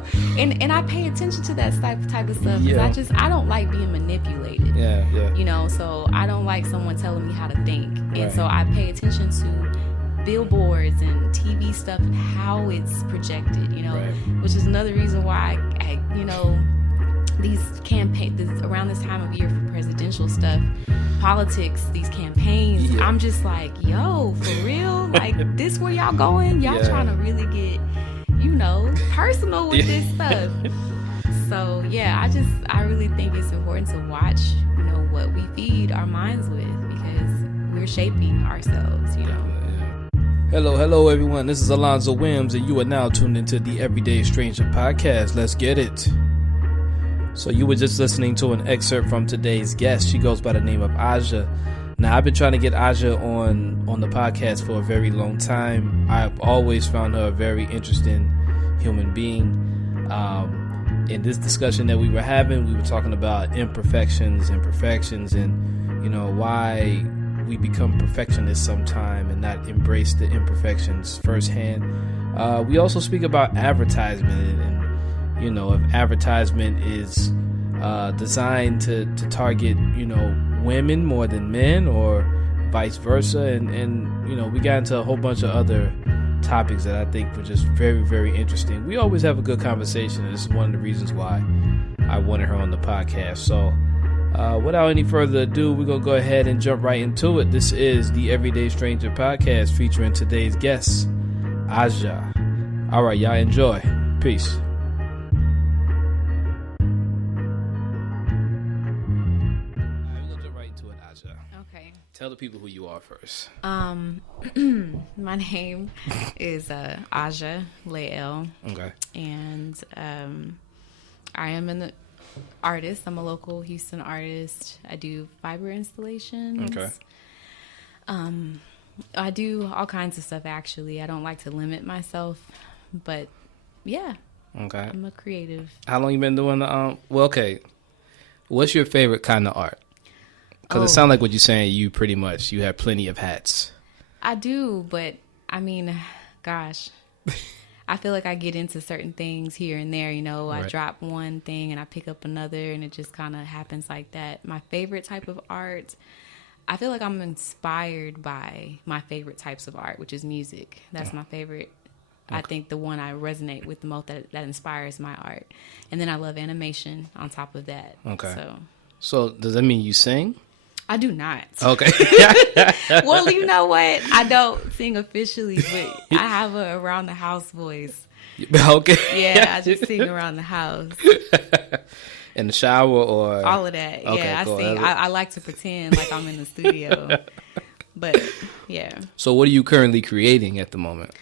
know, and I pay attention to that type of stuff because I don't like being manipulated. Yeah. You know, so I don't like someone telling me how to think, and so I pay attention to billboards and TV stuff and how it's projected. You know, which is another reason why I you know, these campaigns around this time of year for presidential stuff, politics, these campaigns, I'm just like, yo, for real? Like, this where y'all going? Y'all trying to really get, you know, personal with this stuff. So, yeah, I really think it's important to watch, you know, what we feed our minds with, because we're shaping ourselves, you know. Hello, everyone. This is Alonzo Williams, and you are now tuned into the Everyday Stranger podcast. Let's get it. So you were just listening to an excerpt from today's guest. She goes by the name of Ahzjah. Now, I've been trying to get Ahzjah on the podcast for a very long time. I've always found her a very interesting human being. In this discussion that we were having, we were talking about imperfections and perfections, and, you know, why we become perfectionists sometime and not embrace the imperfections firsthand. We also speak about advertisement and, you know, if advertisement is designed to target, you know, women more than men or vice versa. And, you know, we got into a whole bunch of other topics that I think were just very, very interesting. We always have a good conversation. This is one of the reasons why I wanted her on the podcast. So without any further ado, we're going to go ahead and jump right into it. This is the Everyday Stranger podcast featuring today's guest, Ahzjah. All right, y'all enjoy. Peace. Tell the people who you are first. My name is Ahzjah Lael. Okay. And I am an artist. I'm a local Houston artist. I do fiber installations. Okay. I do all kinds of stuff, actually. I don't like to limit myself, but yeah. Okay. I'm a creative. How long you been doing the well, okay. What's your favorite kind of art? Because it sounds like what you're saying, you have plenty of hats. I do, but I mean, gosh, I feel like I get into certain things here and there, you know. I drop one thing and I pick up another, and it just kind of happens like that. My favorite type of art, I feel like I'm inspired by my favorite types of art, which is music. That's my favorite. Okay. I think the one I resonate with the most, that inspires my art. And then I love animation on top of that. Okay. So does that mean you sing? I do not. Okay. Well, you know what? I don't sing officially, but I have a around the house voice. Okay. Yeah, I just sing around the house. In the shower or? All of that. Okay, yeah, cool. I sing. I like to pretend like I'm in the studio. But, yeah. So what are you currently creating at the moment?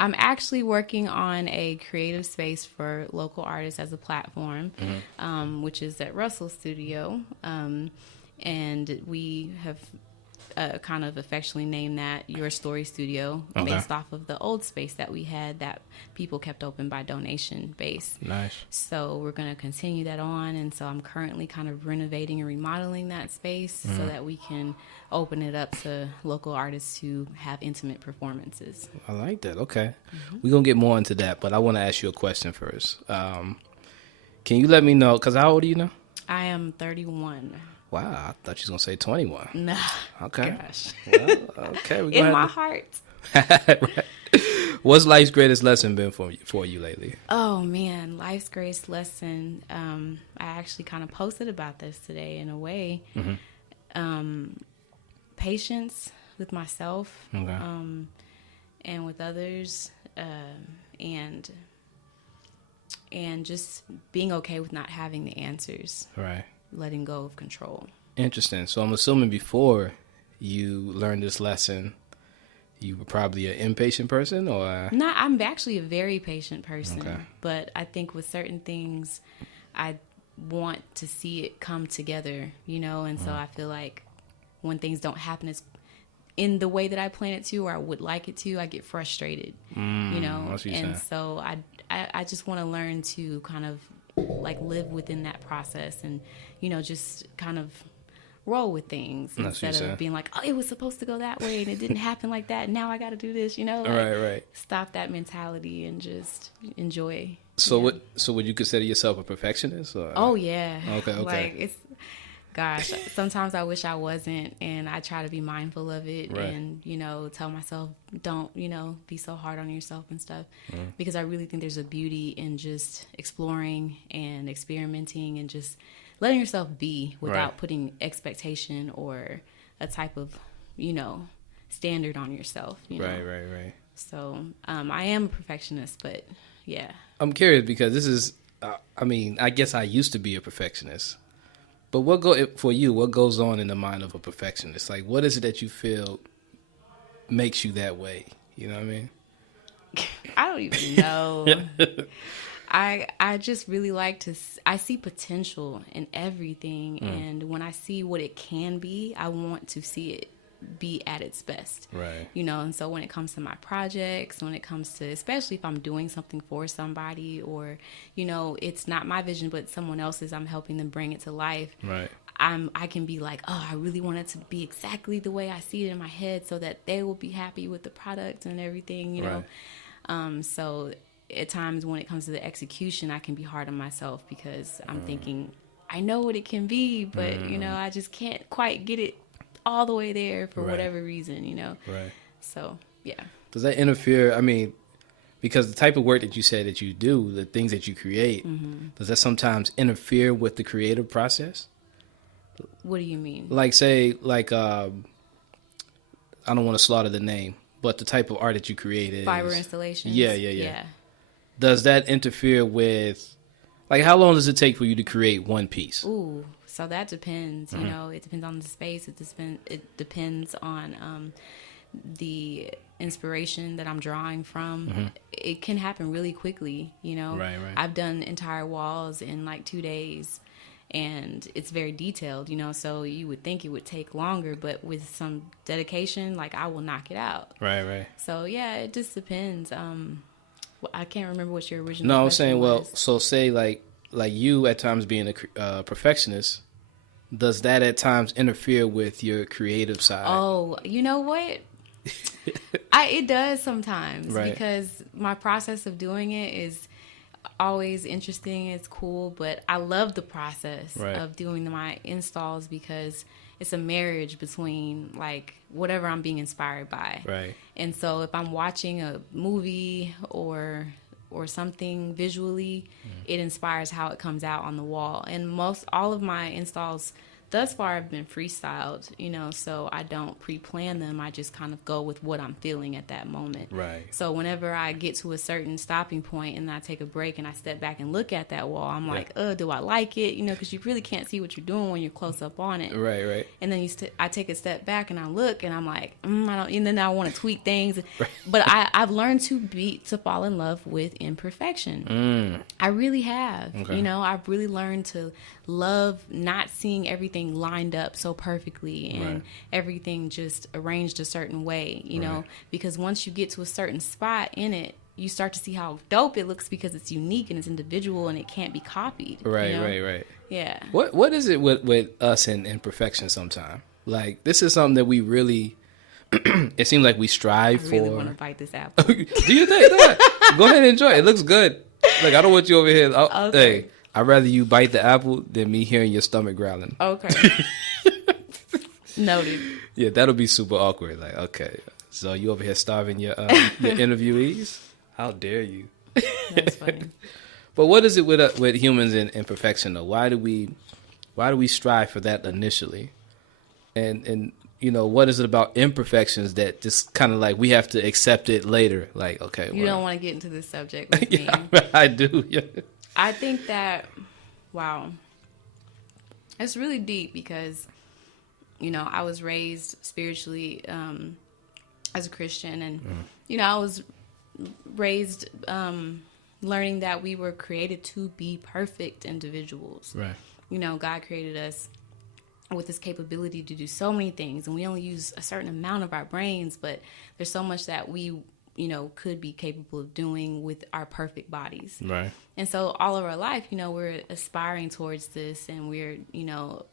I'm actually working on a creative space for local artists as a platform, which is at Russell Studio. And we have kind of affectionately named that Your Story Studio, based off of the old space that we had that people kept open by donation base. Nice. So we're going to continue that on. And so I'm currently kind of renovating and remodeling that space so that we can open it up to local artists who have intimate performances. I like that. Okay. We're going to get more into that, but I want to ask you a question first. Can you let me know, because how old are you now? I am 31. Wow, I thought you was going to say 21. No. Okay. Gosh. Well, okay. In my heart. Right. What's life's greatest lesson been for you lately? Oh, man. Life's greatest lesson. I actually kind of posted about this today in a way. Patience with myself and with others, and just being okay with not having the answers. Right. Letting go of control. Interesting. So I'm assuming before you learned this lesson, you were probably an impatient person, or? No, I'm actually a very patient person. Okay. But I think with certain things, I want to see it come together, you know, and so I feel like when things don't happen as in the way that I plan it to, or I would like it to, I get frustrated, you know, and so I just want to learn to kind of like live within that process and, you know, just kind of roll with things instead of being like, oh, it was supposed to go that way and it didn't happen like that. Now I got to do this, like, right. Stop that mentality and just enjoy. So So would you consider yourself a perfectionist? Or? Oh yeah. Okay. Like gosh, sometimes I wish I wasn't, and I try to be mindful of it, right. and tell myself don't be so hard on yourself and stuff, because I really think there's a beauty in just exploring and experimenting and just letting yourself be without putting expectation or a type of standard on yourself. Right. So I am a perfectionist, but yeah. I'm curious because this is, I guess I used to be a perfectionist. But what goes on in the mind of a perfectionist? Like, what is it that you feel makes you that way? You know what I mean? I don't even know. I just really I see potential in everything. And when I see what it can be, I want to see it be at its best. Right. And so when it comes to my projects, when it comes to, especially if I'm doing something for somebody or, it's not my vision, but someone else's, I'm helping them bring it to life. Right. I can be like, oh, I really want it to be exactly the way I see it in my head so that they will be happy with the product and everything, Right. So at times when it comes to the execution, I can be hard on myself because I'm thinking, I know what it can be, but, I just can't quite get it all the way there for whatever reason, Right. So, yeah. Does that interfere? Because the type of work that you said that you do, the things that you create, does that sometimes interfere with the creative process? What do you mean? Like, say, I don't want to slaughter the name, but the type of art that you create is... Fiber installations? Yeah. Does that interfere with... Like, how long does it take for you to create one piece? Ooh, so that depends. It depends on the space. It depends on the inspiration that I'm drawing from. It can happen really quickly. Right. I've done entire walls in like 2 days, and it's very detailed. So you would think it would take longer, but with some dedication, like I will knock it out. Right. So yeah, it just depends. I can't remember what your original. No, I'm saying, was. so say like you at times being a perfectionist, does that at times interfere with your creative side? Oh, you know what? It does sometimes, because my process of doing it is always interesting. It's cool, but I love the process of doing my installs because it's a marriage between like whatever I'm being inspired by. Right. And so if I'm watching a movie or something visually, it inspires how it comes out on the wall. And all of my installs thus far have been freestyled, so I don't pre-plan them. I just kind of go with what I'm feeling at that moment. Right. So whenever I get to a certain stopping point and I take a break and I step back and look at that wall, I'm like, do I like it? Because you really can't see what you're doing when you're close up on it. Right. And then I take a step back and I look and I'm like, I don't, and then I want to tweak things. Right. But I've learned to fall in love with imperfection. I really have. Okay. I've really learned to love not seeing everything lined up so perfectly and everything just arranged a certain way, because once you get to a certain spot in it, you start to see how dope it looks because it's unique and it's individual and it can't be copied. Right. Yeah. What is it with us and imperfection sometimes? Like, this is something that we really, it seems like we strive for. I really want to bite this apple. Do you think? Go ahead and enjoy it. It looks good. Like, I don't want you over here. Okay. Hey, I'd rather you bite the apple than me hearing your stomach growling. Okay. Noted. Yeah, that'll be super awkward. Like, okay, so you over here starving your interviewees? How dare you? That's funny. But what is it with humans and imperfection though? Why do we strive for that initially? And what is it about imperfections that just kind of like we have to accept it later? Like, okay, you don't want to get into this subject with me. I do. Yeah. I think that, wow, it's really deep because, I was raised spiritually as a Christian, and, I was raised learning that we were created to be perfect individuals. Right. God created us with this capability to do so many things, and we only use a certain amount of our brains, but there's so much that we could be capable of doing with our perfect bodies. Right. And so all of our life, we're aspiring towards this, and we're,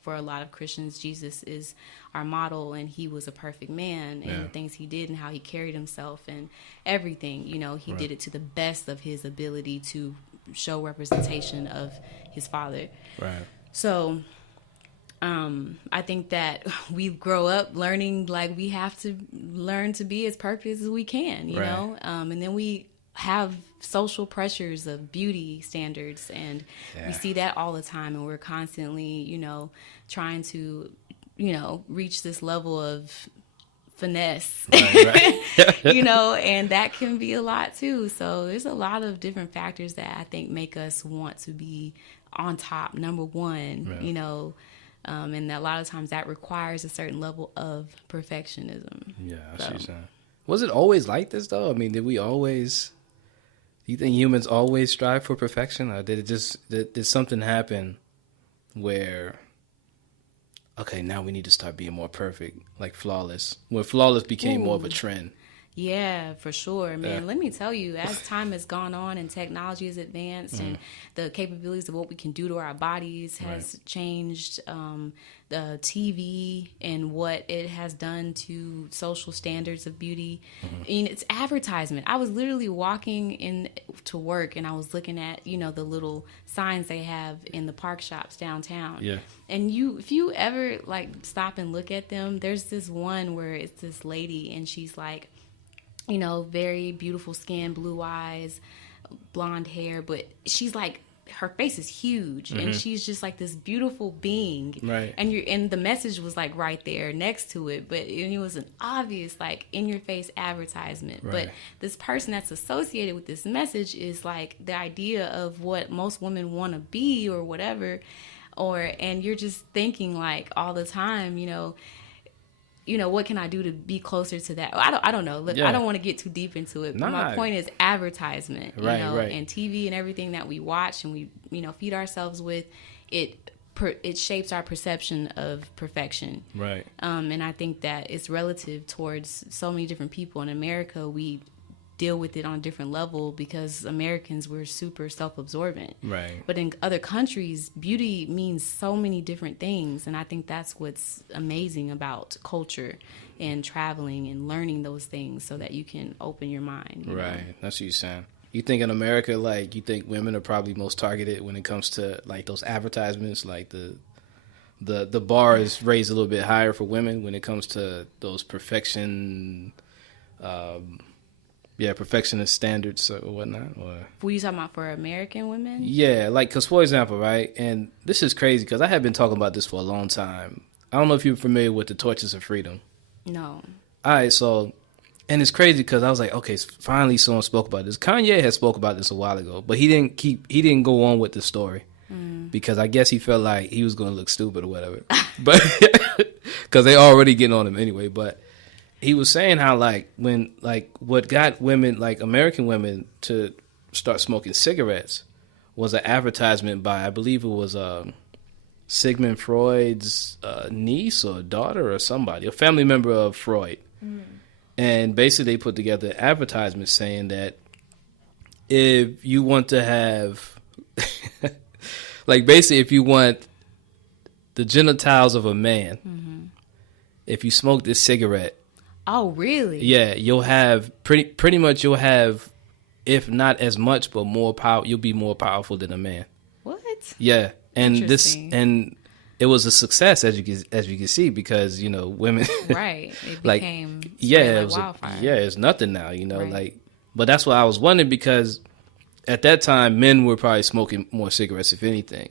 for a lot of Christians, Jesus is our model, and he was a perfect man, and the things he did and how he carried himself and everything, he did it to the best of his ability to show representation of his Father. Right. So I think that we grow up learning, like, we have to learn to be as perfect as we can, you know? And then we have social pressures of beauty standards, and we see that all the time, and we're constantly, trying to, reach this level of finesse, right. And that can be a lot too. So there's a lot of different factors that I think make us want to be on top, number one, and a lot of times that requires a certain level of perfectionism. Yeah, I see what you're saying. Was it always like this, though? I mean, do you think humans always strive for perfection? Or did something happen where, okay, now we need to start being more perfect, like flawless, where flawless became more of a trend? Yeah, for sure, man. Let me tell you, as time has gone on and technology has advanced and the capabilities of what we can do to our bodies has changed, the TV and what it has done to social standards of beauty. I mean, it's advertisement. I was literally walking in to work, and I was looking at, the little signs they have in the park shops downtown. Yeah. And if you ever, like, stop and look at them, there's this one where it's this lady, and she's like, very beautiful skin, blue eyes, blonde hair, but she's like, her face is huge, and she's just like this beautiful being. Right. And the message was like right there next to it, but it was an obvious, like, in your face advertisement. Right. But this person that's associated with this message is like the idea of what most women want to be or whatever, and you're just thinking, like, all the time, what can I do to be closer to that? I don't know. Look, I don't want to get too deep into it. But my point is advertisement, right. and TV and everything that we watch and we, feed ourselves with, it shapes our perception of perfection. Right. And I think that it's relative towards so many different people. In America, we deal with it on a different level because Americans, we're super self-absorbent. Right. But in other countries, beauty means so many different things, and I think that's what's amazing about culture and traveling and learning those things so that you can open your mind. Right. That's what you're saying. You think in America, like, you think women are probably most targeted when it comes to, like, those advertisements, like the bar is raised a little bit higher for women when it comes to those perfectionist standards or whatnot? Or what are you talking about for American women? Yeah, like, because, for example, right, and this is crazy because I have been talking about this for a long time. I don't know if you're familiar with the Torches of Freedom. No. All right, so, and it's crazy because I was like, okay, finally someone spoke about this. Kanye had spoke about this a while ago, but he didn't go on with the story because I guess he felt like he was going to look stupid or whatever. But because they already getting on him anyway, but he was saying how, like, when, like, what got women, like American women, to start smoking cigarettes was an advertisement by, I believe it was Sigmund Freud's niece or daughter or somebody, a family member of Freud. And basically they put together an advertisement saying that if you want to have, like, basically if you want the genitals of a man, if you smoke this cigarette, oh, really? yeah, you'll have pretty much you'll have, if not as much, but more power. You'll be more powerful than a man. What? Yeah, and it was a success, as you can see, because women, right? It like, became it was wildfire. it's nothing now, right. like. But that's why I was wondering, because at that time men were probably smoking more cigarettes, if anything.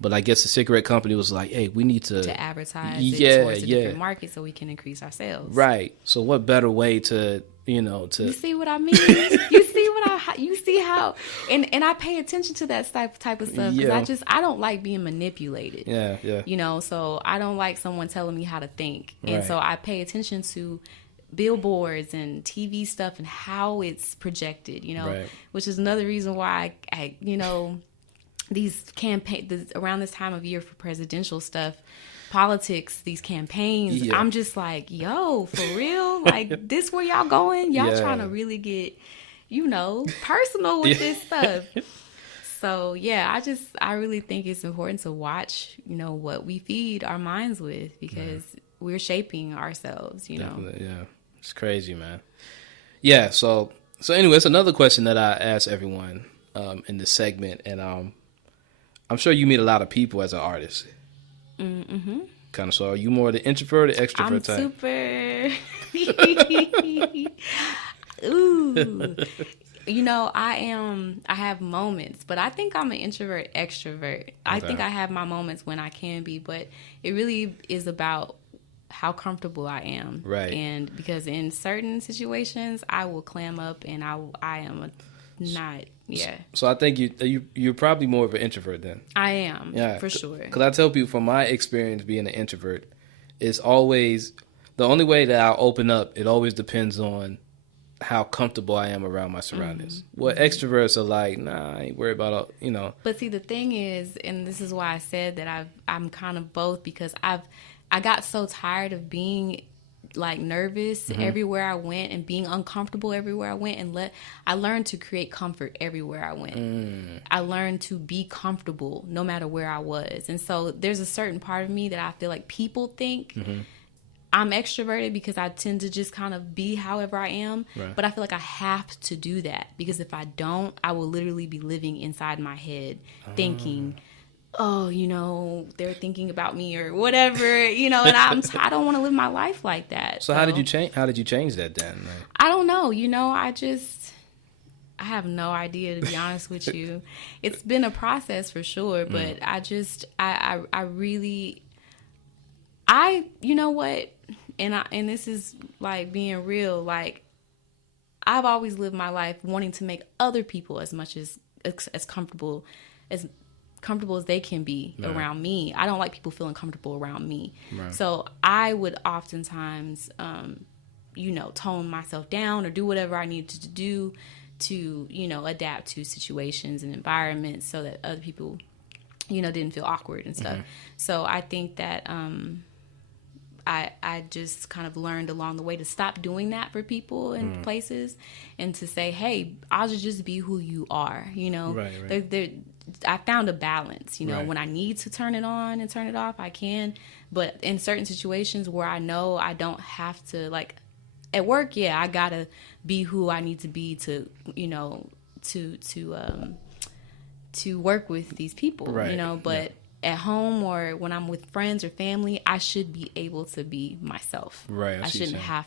But I guess the cigarette company was like, hey, we need to advertise it towards a different market so we can increase our sales. Right. So what better way to, You see what I mean? You see how, and I pay attention to that type of stuff because I don't like being manipulated. Yeah. So I don't like someone telling me how to think. And so I pay attention to billboards and TV stuff and how it's projected, which is another reason why I these campaigns around this time of year for presidential stuff, politics, these campaigns, Yeah. I'm just like, yo, for real? Like, this where y'all going? Y'all trying to really get, personal with this stuff. So, yeah, I really think it's important to watch, what we feed our minds with, because we're shaping ourselves, Definitely, yeah. It's crazy, man. Yeah, so anyway, it's another question that I ask everyone in this segment, and I'm sure you meet a lot of people as an artist. Mm-hmm. Kind of. So, are you more the introvert or extrovert type? I'm super. Ooh. I have moments, but I think I'm an introvert extrovert. Okay. I think I have my moments when I can be, but it really is about how comfortable I am. Right. And because in certain situations, I will clam up, and I am not. Yeah. So I think you're probably more of an introvert then. I am. Yeah, for sure. Because I tell people from my experience being an introvert, it's always the only way that I'll open up. It always depends on how comfortable I am around my surroundings. Mm-hmm. What extroverts are like, nah, I ain't worried about, But see, the thing is, and this is why I said that I'm kind of both, because I got so tired of being like nervous everywhere I went and being uncomfortable everywhere I went, and I learned to create comfort everywhere I went. I learned to be comfortable no matter where I was. And so there's a certain part of me that I feel like people think I'm extroverted because I tend to just kind of be however I am. Right. But I feel like I have to do that, because if I don't, I will literally be living inside my head thinking, oh, they're thinking about me or whatever, and I don't want to live my life like that. So how did you change that then? Like, I don't know. I have no idea, to be honest with you. It's been a process for sure, but I really, you know what? And this is like being real. Like, I've always lived my life wanting to make other people as comfortable as they can be around me. I don't like people feeling comfortable around me. Right. So I would oftentimes, tone myself down or do whatever I needed to do to, adapt to situations and environments so that other people, didn't feel awkward and stuff. So I think that I just kind of learned along the way to stop doing that for people and places, and to say, hey, I'll just be who you are. Right. I found a balance, when I need to turn it on and turn it off, I can. But in certain situations where I know I don't have to, like at work, I gotta be who I need to be to, to work with these people, right. But at home or when I'm with friends or family, I should be able to be myself. Right. I shouldn't have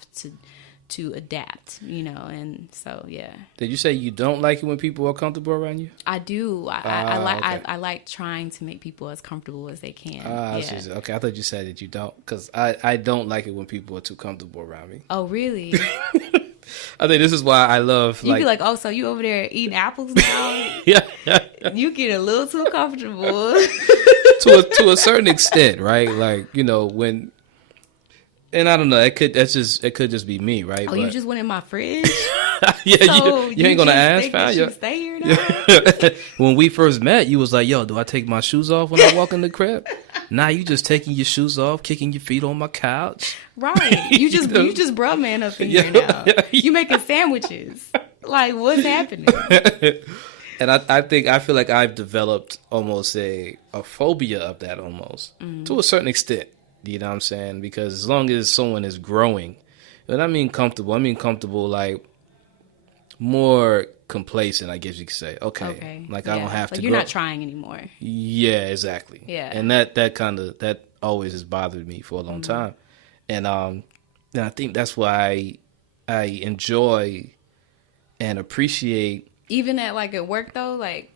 to adapt, and so, yeah. Did you say you don't like it when people are comfortable around you? I do. I like trying to make people as comfortable as they can. Okay, I thought you said that you don't, because I don't like it when people are too comfortable around me. Oh, really? I think this is why I love, you be like, oh, so you over there eating apples now? Yeah. You get a little too comfortable. to a certain extent, right? Like, when, and I don't know, it could just be me, right? Oh, but you just went in my fridge? Yeah, so you ain't gonna ask, fam. You stay here now? When we first met, you was like, yo, do I take my shoes off when I walk in the crib? Nah, you just taking your shoes off, kicking your feet on my couch. Right. You just bruh man up in here now. You making sandwiches. Like, what's happening? And I feel like I've developed almost a phobia of that almost, to a certain extent. You know what I'm saying? Because as long as someone is growing, and I mean comfortable like more complacent, I guess you could say. Okay. Like, I don't have to you're not trying anymore. Yeah, exactly. Yeah. And that always has bothered me for a long time. And I think that's why I enjoy and appreciate. Even at work though, like.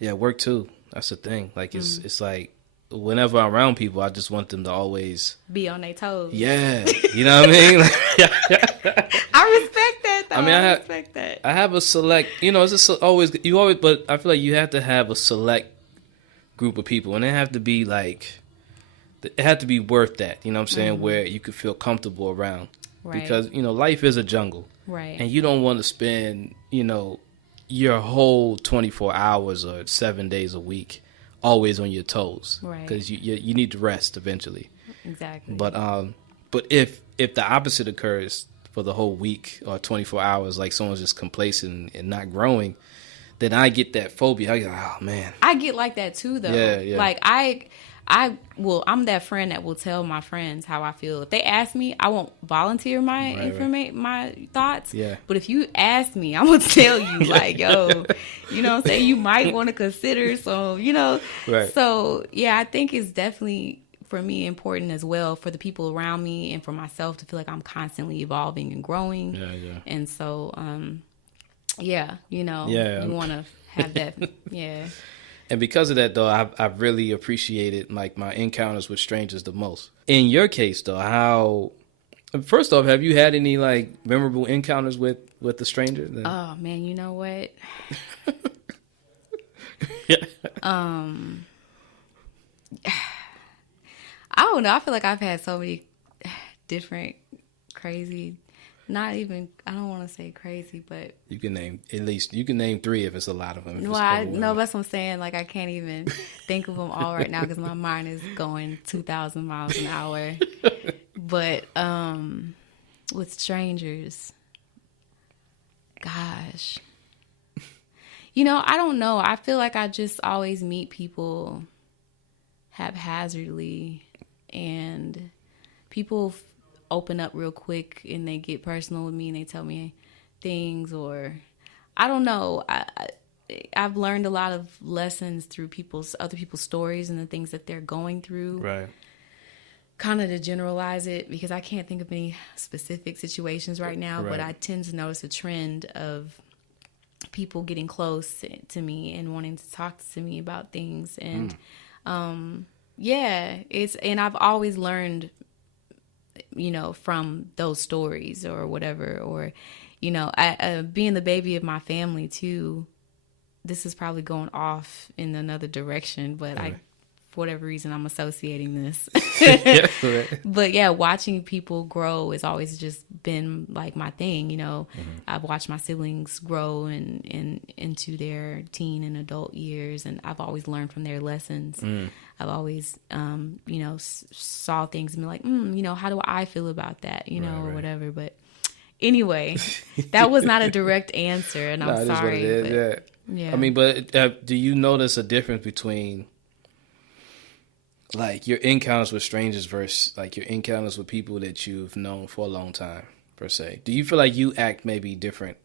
Yeah, work too. That's the thing. Like, it's like, whenever I'm around people, I just want them to always be on their toes. Yeah, you know what I mean? I respect that, though. I respect that. I have a select, it's always, but I feel like you have to have a select group of people, and it have to be worth that. You know what I'm saying? Where you could feel comfortable around, right. Because life is a jungle, right? And you don't want to spend your whole 24 hours or 7 days a week always on your toes, Right. Because you need to rest eventually. Exactly. But if the opposite occurs for the whole week or 24 hours, like someone's just complacent and not growing, then I get that phobia. I go, oh man. I get like that too, though. Yeah. Like I'm that friend that will tell my friends how I feel. If they ask me, I won't volunteer my my thoughts. Yeah. But if you ask me, I'm gonna tell you, like, yo, you know what I'm saying? You might want to consider. So, you know. Right. So yeah, I think it's definitely for me important as well for the people around me and for myself to feel like I'm constantly evolving and growing. Yeah. And so, yeah, you know, you want to have that. Yeah. And because of that, though, I've really appreciated like my encounters with strangers the most. In your case, though, first off, have you had any like memorable encounters with a stranger? Oh man, you know what? I don't know. I feel like I've had so many different crazy. Not even. I don't want to say crazy, but you can name 3 if it's a lot of them. No, that's what I'm saying. Like I can't even think of them all right now because my mind is going 2,000 miles an hour. But with strangers, gosh, you know, I don't know. I feel like I just always meet people haphazardly, and people open up real quick and they get personal with me and they tell me things, or I don't know. I've learned a lot of lessons through other people's stories and the things that they're going through. Right. Kind of to generalize it, because I can't think of any specific situations right now, but I tend to notice a trend of people getting close to me and wanting to talk to me about things. And and I've always learned, you know, from those stories or whatever, or, you know, being the baby of my family too, this is probably going off in another direction, but for whatever reason, I'm associating this. But yeah, watching people grow has always just been like my thing, you know. I've watched my siblings grow and into their teen and adult years, and I've always learned from their lessons. I've always, you know, saw things and be like, you know, how do I feel about that, you know, or whatever. But anyway, that was not a direct answer, and I'm sorry. It is, yeah. I mean, but do you notice a difference between like your encounters with strangers versus like your encounters with people that you've known for a long time, per se? Do you feel like you act maybe different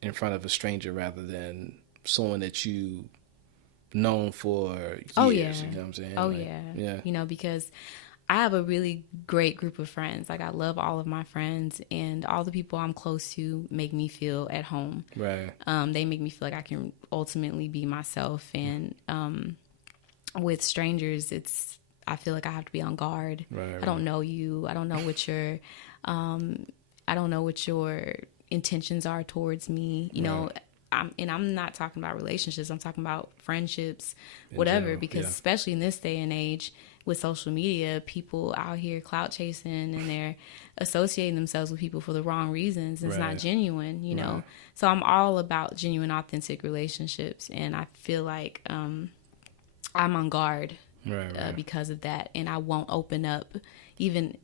in front of a stranger rather than someone that you known for years? Oh, yeah. You know what I'm saying? Oh, like, yeah. You know, because I have a really great group of friends. Like, I love all of my friends, and all the people I'm close to make me feel at home. Right. They make me feel like I can ultimately be myself. And with strangers, I feel like I have to be on guard. Right. I don't know you. I don't know what your intentions are towards me. You know, I'm not talking about relationships. I'm talking about friendships, whatever. Because especially in this day and age with social media, people out here clout chasing, and they're associating themselves with people for the wrong reasons. It's not genuine, you know. So I'm all about genuine, authentic relationships, and I feel like I'm on guard. Because of that, and I won't open up even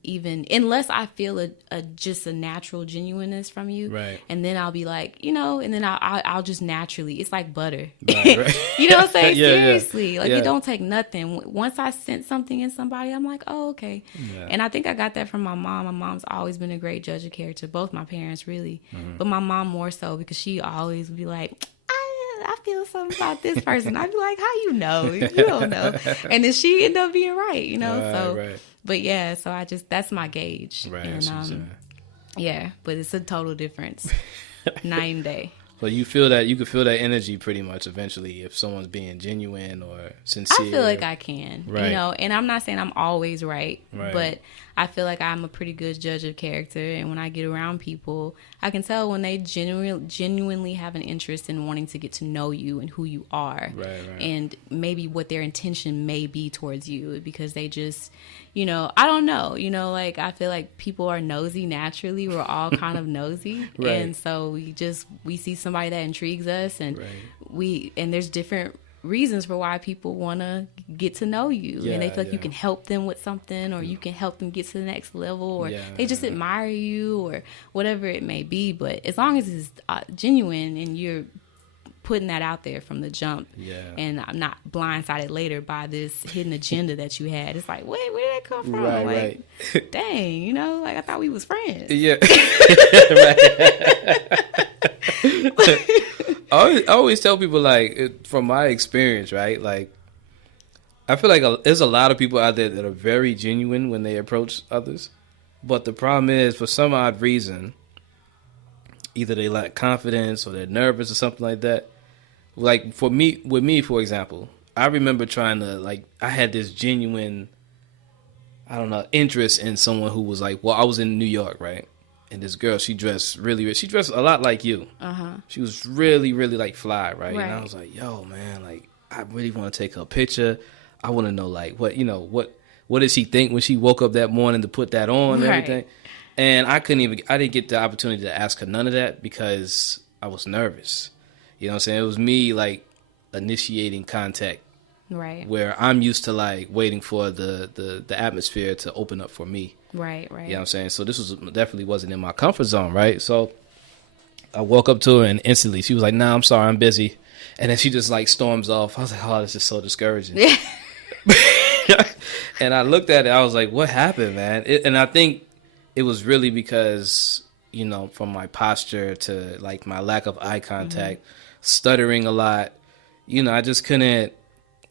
unless I feel just a natural genuineness from you, and then I'll be like, you know, and then I'll just naturally, it's like butter. You know what I'm saying? Seriously, like it don't take nothing. Once I sense something in somebody, I'm like, oh, okay. And I think I got that from my mom. My mom's always been a great judge of character, both my parents really, but my mom more so, because she always would be like, I feel something about this person. I'd be like, how you know? You don't know. And then she ended up being right, you know? But yeah, so that's my gauge. And yeah, but it's a total difference. Night and day. So you could feel that energy pretty much eventually if someone's being genuine or sincere. I feel like I can, you know, and I'm not saying I'm always right, but I feel like I'm a pretty good judge of character. And when I get around people, I can tell when they genuinely have an interest in wanting to get to know you and who you are, and maybe what their intention may be towards you, because they just, you know, I don't know, you know, like I feel like people are nosy naturally. We're all kind of nosy, and so we see somebody that intrigues us, and and there's different reasons for why people want to get to know you, and they feel like you yeah. can help them with something, or you can help them get to the next level, or Yeah, they just admire you, or whatever it may be. But as long as it's genuine and you're putting that out there from the jump, and I'm not blindsided later by this hidden agenda that you had, it's like, wait, where did that come from? Right. Dang, you know, like I thought we was friends. Yeah. I always tell people, like, from my experience, right? Like, I feel like there's a lot of people out there that are very genuine when they approach others. But the problem is, for some odd reason, either they lack confidence or they're nervous or something like that. Like, with me, for example, I remember trying to, like, I had this genuine, I don't know, interest in someone who was like, well, I was in New York, right? And this girl, she dressed she dressed a lot like you. She was really, really, like, fly, right? And I was like, yo, man, like, I really want to take her picture. I want to know, like, what did she think when she woke up that morning to put that on and everything? And I didn't get the opportunity to ask her none of that because I was nervous. You know what I'm saying? It was me, like, initiating contact. Right. Where I'm used to, like, waiting for the atmosphere to open up for me. Right. You know what I'm saying? So this definitely wasn't in my comfort zone, right? So I woke up to her and instantly she was like, nah, I'm sorry, I'm busy. And then she just, like, storms off. I was like, oh, this is so discouraging. Yeah. And I looked at it, I was like, what happened, man? And I think it was really because, you know, from my posture to, like, my lack of eye contact, stuttering a lot, you know, I just couldn't.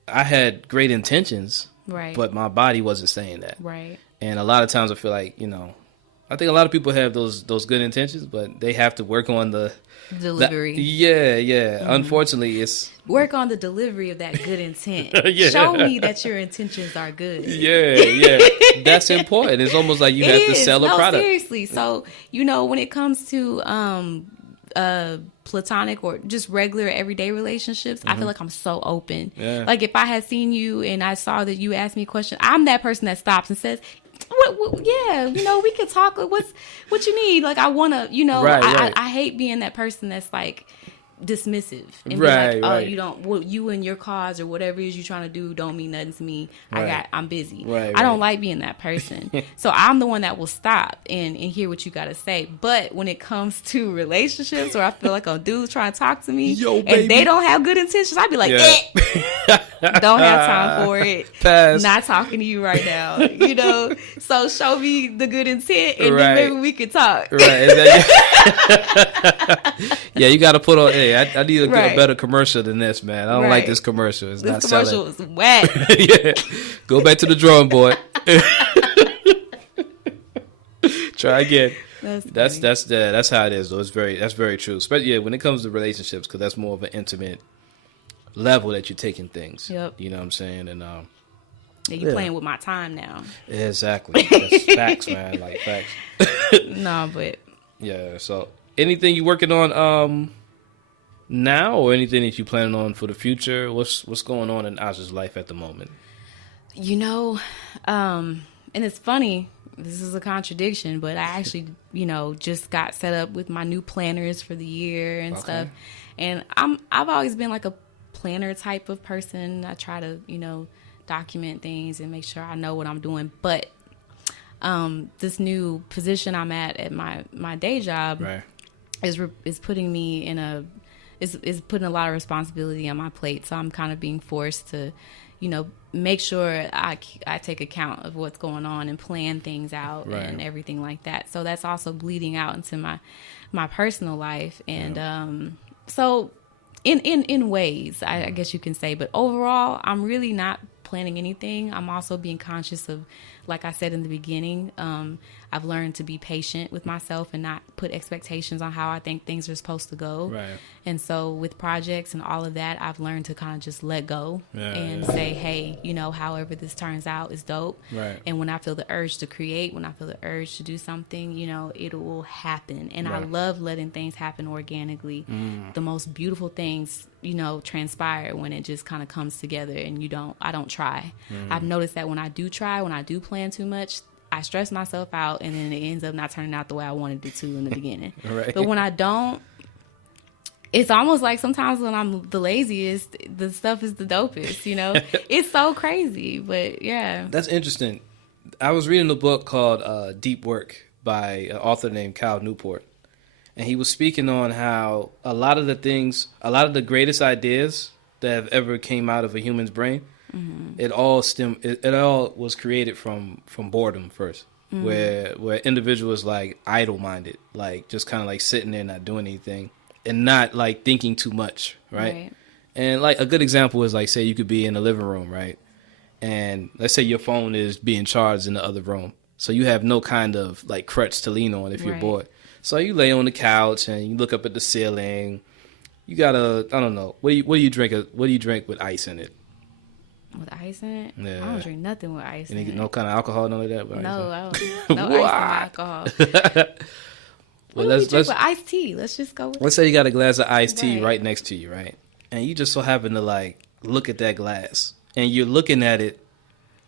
I had great intentions, but my body wasn't saying that. Right. And a lot of times I feel like, you know, I think a lot of people have those good intentions, but they have to work on the delivery. Unfortunately, it's work on the delivery of that good intent. Show me that your intentions are good. That's important. It's almost like you have to sell a product. Seriously. So, you know, when it comes to platonic or just regular everyday relationships, I feel like I'm so open. Like, if I had seen you and I saw that you asked me a question, I'm that person that stops and says, yeah, you know, we can talk. What you need? Like, I want to, you know, I hate being that person that's like dismissive and be like, oh, you don't, you and your cause or whatever it is you're trying to do don't mean nothing to me. I'm busy. I don't like being that person. So I'm the one that will stop and hear what you got to say. But when it comes to relationships where I feel like a dude's trying to talk to me and they don't have good intentions, I'd be like, don't have time for it. Pass. Not talking to you right now, you know. So show me the good intent and then maybe we could talk. Yeah, you got to put on. Hey, I need to get a better commercial than this, man. I don't like this commercial. It's not selling. This commercial is whack. Go back to the drawing board. Try again. That's how it is, though. That's very true. Especially when it comes to relationships, because that's more of an intimate level that you're taking things. You know what I'm saying? And you're playing with my time now. Exactly. That's facts, man. Like facts. No, but so anything you working on now, or anything that you planning on for the future? What's going on in Ahzjah's life at the moment? You know, and it's funny, this is a contradiction, but I actually, you know, just got set up with my new planners for the year and stuff. And I've always been like a planner type of person. I try to, you know, document things and make sure I know what I'm doing. But this new position I'm at my day job is putting me in is putting a lot of responsibility on my plate. So I'm kind of being forced to, you know, make sure I take account of what's going on and plan things out and everything like that. So that's also bleeding out into my personal life. And so in ways, I guess you can say, but overall, I'm really not planning anything. I'm also being conscious of, like I said in the beginning, I've learned to be patient with myself and not put expectations on how I think things are supposed to go. And so with projects and all of that, I've learned to kind of just let go and say, hey, you know, however this turns out is dope. And when I feel the urge to create, when I feel the urge to do something, you know, it will happen. And I love letting things happen organically. The most beautiful things, you know, transpire when it just kind of comes together and I don't try. I've noticed that when I do try, when I do plan too much, I stress myself out and then it ends up not turning out the way I wanted it to in the beginning. But when I don't, it's almost like sometimes when I'm the laziest, the stuff is the dopest, you know? It's so crazy, but yeah. That's interesting. I was reading a book called Deep Work by an author named Cal Newport. And he was speaking on how a lot of the greatest ideas that have ever came out of a human's brain, it all was created from boredom first. Where individuals like idle minded, like just kind of like sitting there not doing anything and not like thinking too much, right? And like a good example is like, say you could be in the living room, right? And let's say your phone is being charged in the other room, so you have no kind of like crutch to lean on if you're bored. So you lay on the couch and you look up at the ceiling. You got I don't know, what do you drink with ice in it? With ice in it? Yeah. I don't drink nothing with ice in it. No kind of alcohol, none of that? No, I don't. No ice and alcohol. Well, let's drink with iced tea. Let's just go with Let's say you got a glass of iced tea right next to you, right? And you just so happen to like look at that glass. And you're looking at it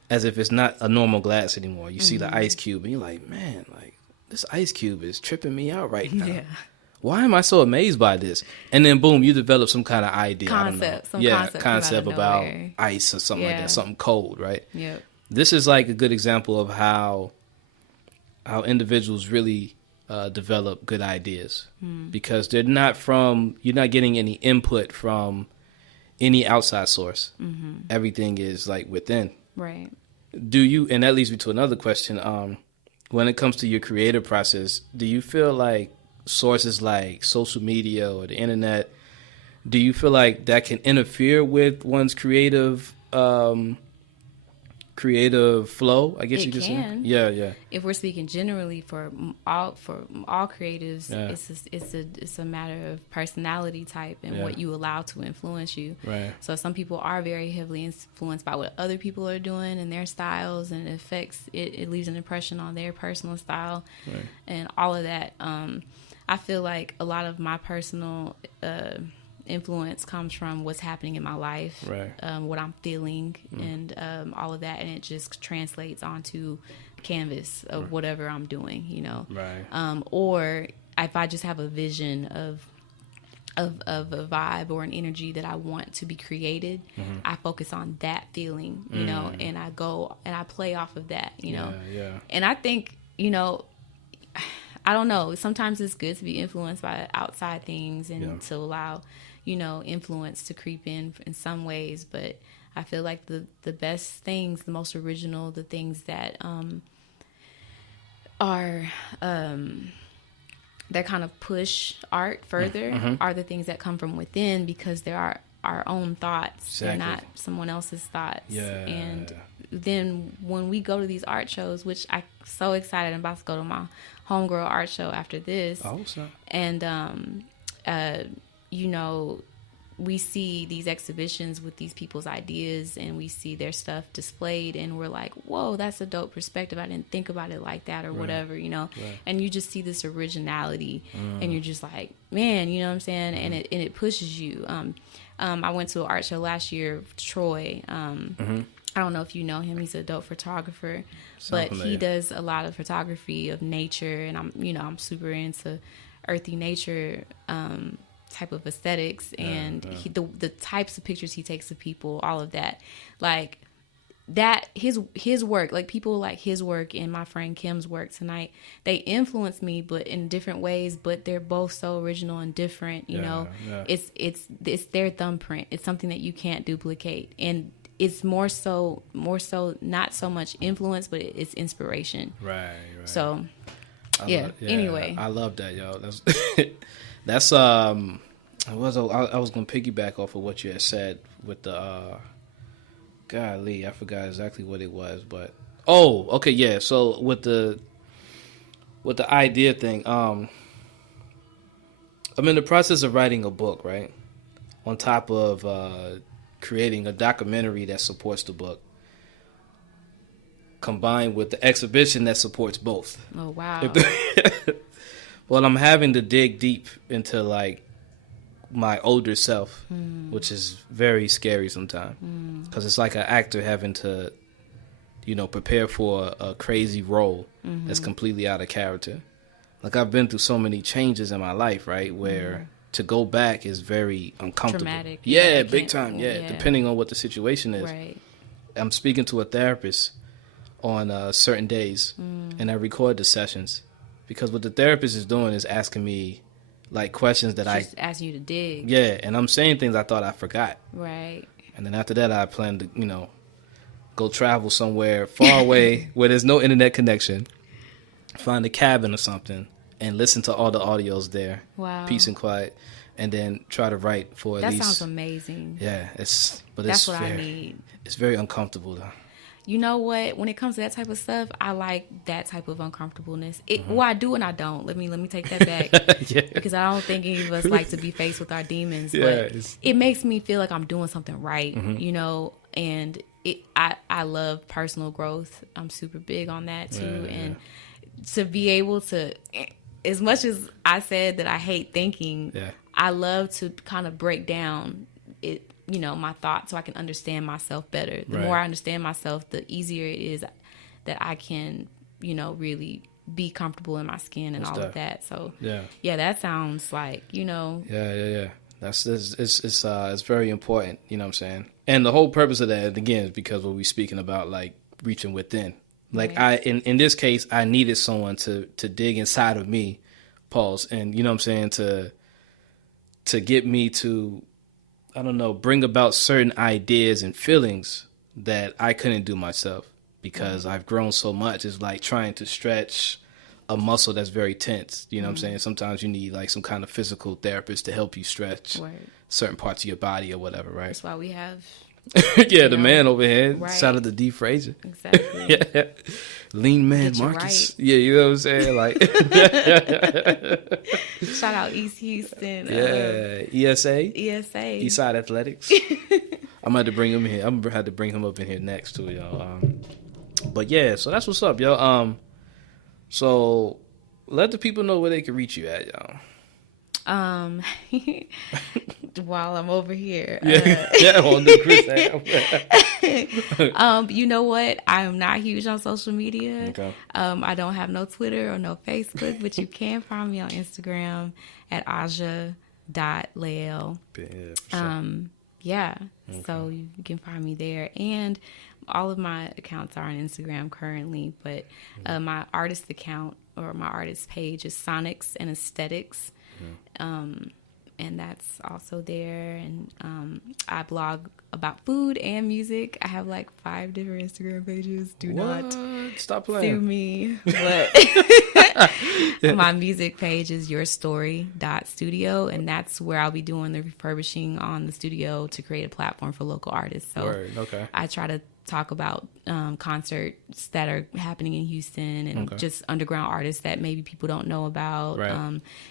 as if it's not a normal glass anymore. You see the ice cube and you're like, man, like this ice cube is tripping me out right now. Yeah. Why am I so amazed by this? And then boom, you develop some kind of idea. Concept about ice or something like that, something cold, right? Yeah. This is like a good example of how individuals really develop good ideas because you're not getting any input from any outside source. Everything is like within. Right. And that leads me to another question. When it comes to your creative process, do you feel like sources like social media or the internet, do you feel like that can interfere with one's creative flow? I guess you could say. Yeah. If we're speaking generally for all creatives, it's a matter of personality type and what you allow to influence you. Right. So some people are very heavily influenced by what other people are doing and their styles, and it leaves an impression on their personal style and all of that. I feel like a lot of my personal influence comes from what's happening in my life, what I'm feeling, and all of that, and it just translates onto canvas of whatever I'm doing, you know. Or if I just have a vision of a vibe or an energy that I want to be created, I focus on that feeling, you know, and I go and I play off of that, you know. And I think, you know, I don't know, sometimes it's good to be influenced by outside things and to allow, you know, influence to creep in some ways, but I feel like the best things, the most original, the things that are that kind of push art further are the things that come from within, because there are our own thoughts. They're not someone else's thoughts. And then when we go to these art shows, which I'm so excited, I'm about to go to my homegirl art show after this. And you know, we see these exhibitions with these people's ideas and we see their stuff displayed and we're like, whoa, that's a dope perspective. I didn't think about it like that or whatever, you know. And you just see this originality and you're just like, man, you know what I'm saying? And it pushes you. I went to an art show last year, Troy. I don't know if you know him. He's a dope photographer, but he does a lot of photography of nature, and I'm super into earthy nature type of aesthetics, and the types of pictures he takes of people, all of that, like that, his work, like people like his work and my friend Kim's work tonight, they influence me, but in different ways, but they're both so original and different, you know. It's their thumbprint. It's something that you can't duplicate, and it's more so not so much influence, but it's inspiration. Right. So anyway, I love that, yo. That's I was gonna piggyback off of what you had said with the golly, I forgot exactly what it was, but so with the idea thing, I'm in the process of writing a book, right? On top of creating a documentary that supports the book, combined with the exhibition that supports both. Oh, wow. Well, I'm having to dig deep into like my older self, which is very scary sometimes, because it's like an actor having to, you know, prepare for a crazy role that's completely out of character. Like I've been through so many changes in my life, right, where to go back is very uncomfortable. Traumatic. Yeah, big time. Yeah, depending on what the situation is. Right. I'm speaking to a therapist on certain days, and I record the sessions because what the therapist is doing is asking me like questions that She's asking you to dig. Yeah, and I'm saying things I thought I forgot. Right. And then after that, I plan to, go travel somewhere far away where there's no internet connection, find a cabin or something, and listen to all the audios there. Wow. Peace and quiet. And then try to write for at least. That sounds amazing. Yeah, that's what I need. It's very uncomfortable though. You know what? When it comes to that type of stuff, I like that type of uncomfortableness. Well, I do and I don't. Let me take that back. Yeah. Because I don't think any of us like to be faced with our demons. Yeah, but it makes me feel like I'm doing something right, and I love personal growth. I'm super big on that too. Yeah, and to be able to, as much as I said that I hate thinking, I love to kind of break down it. My thoughts so I can understand myself better. The more I understand myself, the easier it is that I can, really be comfortable in my skin and all of that. So that sounds like, Yeah. It's very important, you know what I'm saying? And the whole purpose of that, again, is because what we're speaking about, like reaching within. Like in this case, I needed someone to dig inside of me, pause, and you know what I'm saying, to get me to, I don't know, bring about certain ideas and feelings that I couldn't do myself because I've grown so much. It's like trying to stretch a muscle that's very tense. You know what I'm saying? Sometimes you need like some kind of physical therapist to help you stretch certain parts of your body or whatever, right? That's why we have... the man over here. Shout out to D. Frazier. Exactly. Lean man Marcus. Right. Yeah, you know what I'm saying? Like shout out East Houston. ESA. Eastside Athletics. I'm gonna have to bring him here. I'm gonna have to bring him up in here next too, y'all. But yeah, so that's what's up, yo. So let the people know where they can reach you at, y'all. While I'm over here. On the cruise. You know what? I am not huge on social media. Okay. I don't have no Twitter or no Facebook, but you can find me on Instagram at ahzjah.lael. So you can find me there. And all of my accounts are on Instagram currently, but my artist account or my artist page is Sonics and Aesthetics. And that's also there. And I blog about food and music. I have like 5 different Instagram pages. Do not stop playing. Sue me. But my music page is yourstory.studio, and that's where I'll be doing the refurbishing on the studio to create a platform for local artists. So I try to talk about concerts that are happening in Houston and just underground artists that maybe people don't know about.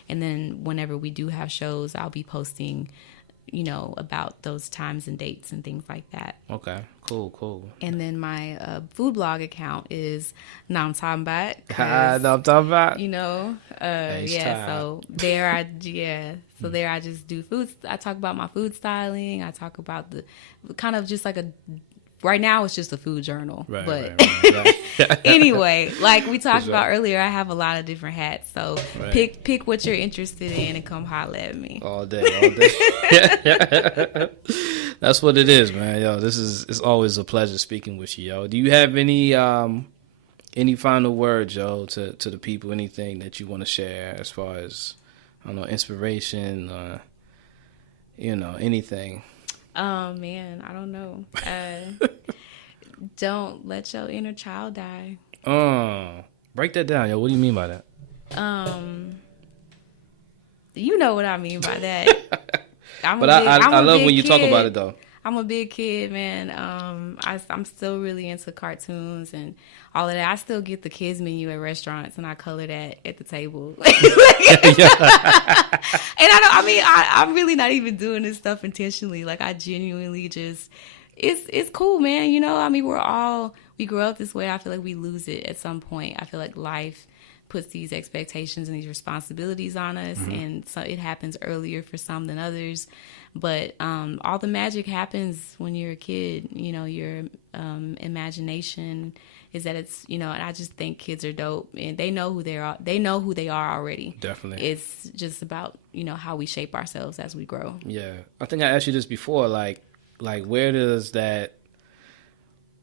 And then whenever we do have shows, I'll be posting, about those times and dates and things like that. Okay, cool. And then my food blog account is Namtambat. Namtambat. So there I just do food. I talk about my food styling. I talk about the kind of just like right now it's just a food journal. Right. Anyway, like we talked about earlier, I have a lot of different hats. So pick what you're interested in and come holler at me. All day. That's what it is, man. Yo, it's always a pleasure speaking with you, yo. Do you have any final words, yo, to the people, anything that you want to share as far as, I don't know, inspiration or, anything? Oh, man, I don't know. Don't let your inner child die. Break that down, yo. What do you mean by that? You know what I mean by that. I love when you talk about it, though. I'm a big kid, man. I'm still really into cartoons and all of that. I still get the kids menu at restaurants and I color that at the table. And I'm really not even doing this stuff intentionally. Like I genuinely just, it's cool, man. We grow up this way. I feel like we lose it at some point. I feel like life puts these expectations and these responsibilities on us, and so it happens earlier for some than others. But all the magic happens when you're a kid. Your imagination is that it's, and I just think kids are dope, and they know who they are. They know who they are already. Definitely. It's just about, how we shape ourselves as we grow. Yeah. I think I asked you this before, like where does that,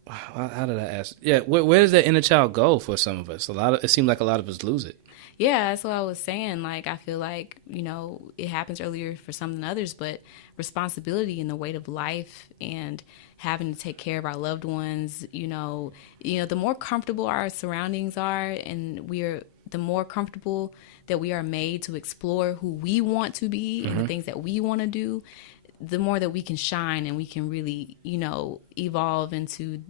how did I ask? Yeah, where does that inner child go for some of us? It seemed like a lot of us lose it. Yeah, that's what I was saying. Like, I feel like, it happens earlier for some than others, but responsibility and the weight of life and having to take care of our loved ones, the more comfortable our surroundings are, and the more comfortable that we are made to explore who we want to be and the things that we want to do, the more that we can shine and we can really, evolve into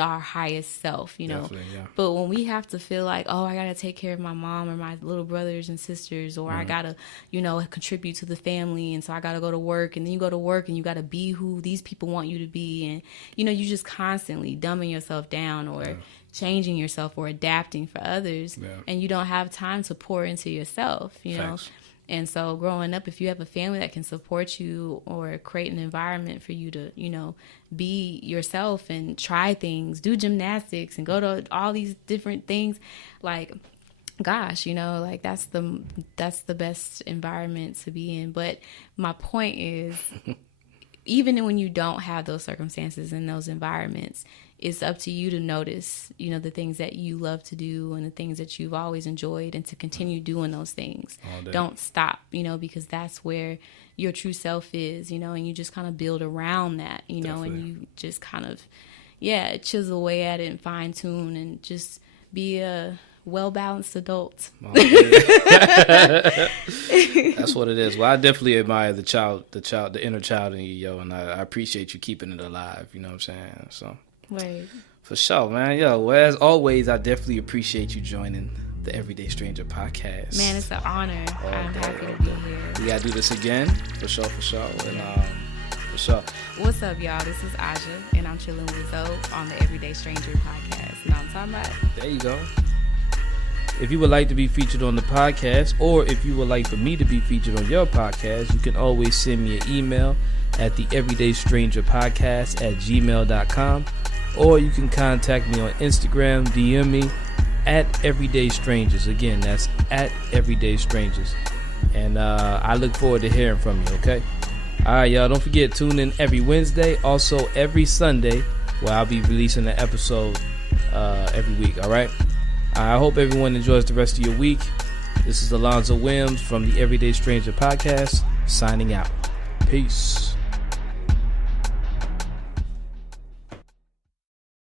our highest self, Definitely, yeah. But when we have to feel like, oh, I gotta take care of my mom or my little brothers and sisters, or I gotta, contribute to the family, and so I gotta go to work, and then you go to work and you gotta be who these people want you to be, and you just constantly dumbing yourself down or changing yourself or adapting for others, and you don't have time to pour into yourself, Facts. And so growing up, if you have a family that can support you or create an environment for you to, be yourself and try things, do gymnastics and go to all these different things, like, gosh, like that's the best environment to be in. But my point is, even when you don't have those circumstances and those environments, it's up to you to notice, the things that you love to do and the things that you've always enjoyed, and to continue doing those things. Don't stop, because that's where your true self is, and you just kind of build around that, Definitely. And you just kind of, chisel away at it and fine tune and just be a well-balanced adult. Oh, that's what it is. Well, I definitely admire the inner child in you, yo, and I appreciate you keeping it alive. You know what I'm saying? So. Right. For sure, man. Yo, well, as always, I definitely appreciate you joining the Everyday Stranger podcast. Man, it's an honor. I'm happy to be here. We gotta do this again, for sure. And for sure. What's up, y'all? This is Ahzjah, and I'm chilling with Zoe on the Everyday Stranger podcast. Know what I'm talking about? There you go. If you would like to be featured on the podcast, or if you would like for me to be featured on your podcast, you can always send me an email at the everydaystrangers@gmail.com, or you can contact me on Instagram, DM me at Everyday Strangers. Again, that's at Everyday Strangers. And I look forward to hearing from you, okay? All right, y'all, don't forget, tune in every Wednesday, also every Sunday, where I'll be releasing an episode every week, all right? I hope everyone enjoys the rest of your week. This is Alonzo Williams from the Everyday Stranger podcast, signing out. Peace.